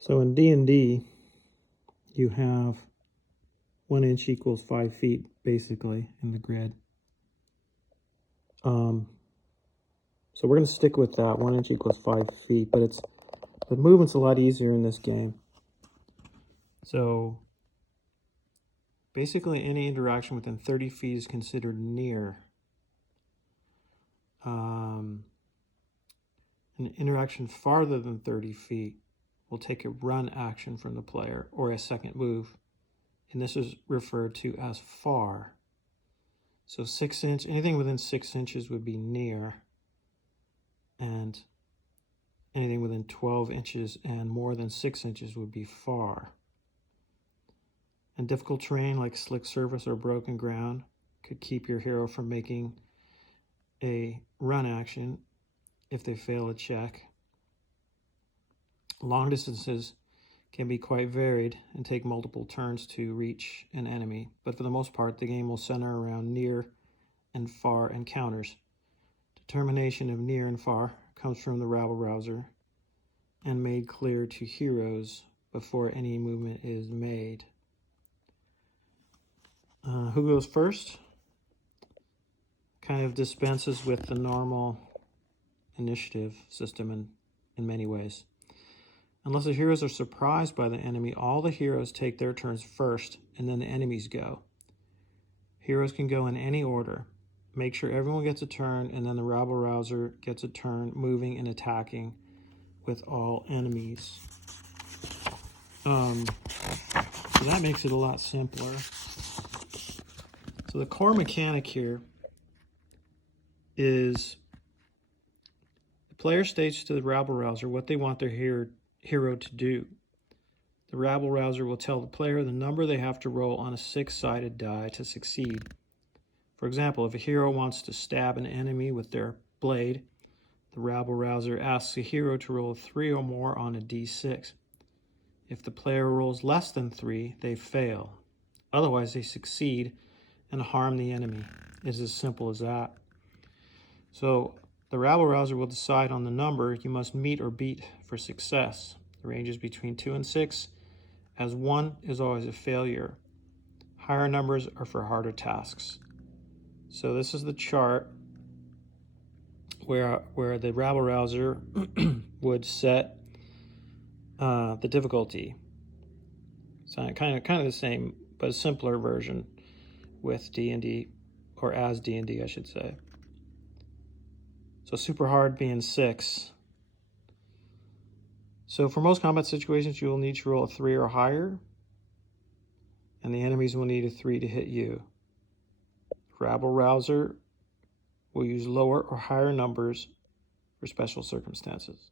So in D&D, you have 1 inch equals 5 feet, basically, in the grid. So we're going to stick with that. 1 inch equals 5 feet, but the movement's a lot easier in this game. So basically, any interaction within 30 feet is considered near. An interaction farther than 30 feet will take a run action from the player or a second move, and this is referred to as far. So 6 inch, anything within 6 inches would be near, and anything within 12 inches and more than 6 inches would be far. And difficult terrain like slick surface or broken ground could keep your hero from making a run action if they fail a check. Long distances can be quite varied and take multiple turns to reach an enemy, but for the most part, the game will center around near and far encounters. Determination of near and far comes from the rabble-rouser and made clear to heroes before any movement is made. Who goes first? Kind of dispenses with the normal initiative system in many ways. Unless the heroes are surprised by the enemy, all the heroes take their turns first, and then the enemies go. Heroes can go in any order. Make sure everyone gets a turn, and then the rabble-rouser gets a turn moving and attacking with all enemies. So that makes it a lot simpler. So the core mechanic here is the player states to the rabble-rouser what they want their hero to do. The rabble-rouser will tell the player the number they have to roll on a 6-sided die to succeed. For example, if a hero wants to stab an enemy with their blade, the rabble-rouser asks the hero to roll 3 or more on a d6. If the player rolls less than 3, they fail. Otherwise, they succeed and harm the enemy. It's as simple as that. So the rabble-rouser will decide on the number you must meet or beat for success. The range is between 2 and 6, as 1 is always a failure. Higher numbers are for harder tasks. So this is the chart where the rabble-rouser would set the difficulty. So kind of the same, but a simpler version with D&D, or as D&D, I should say. So super hard being 6. So for most combat situations, you will need to roll a 3 or higher, and the enemies will need a 3 to hit you. Rabble-rouser will use lower or higher numbers for special circumstances.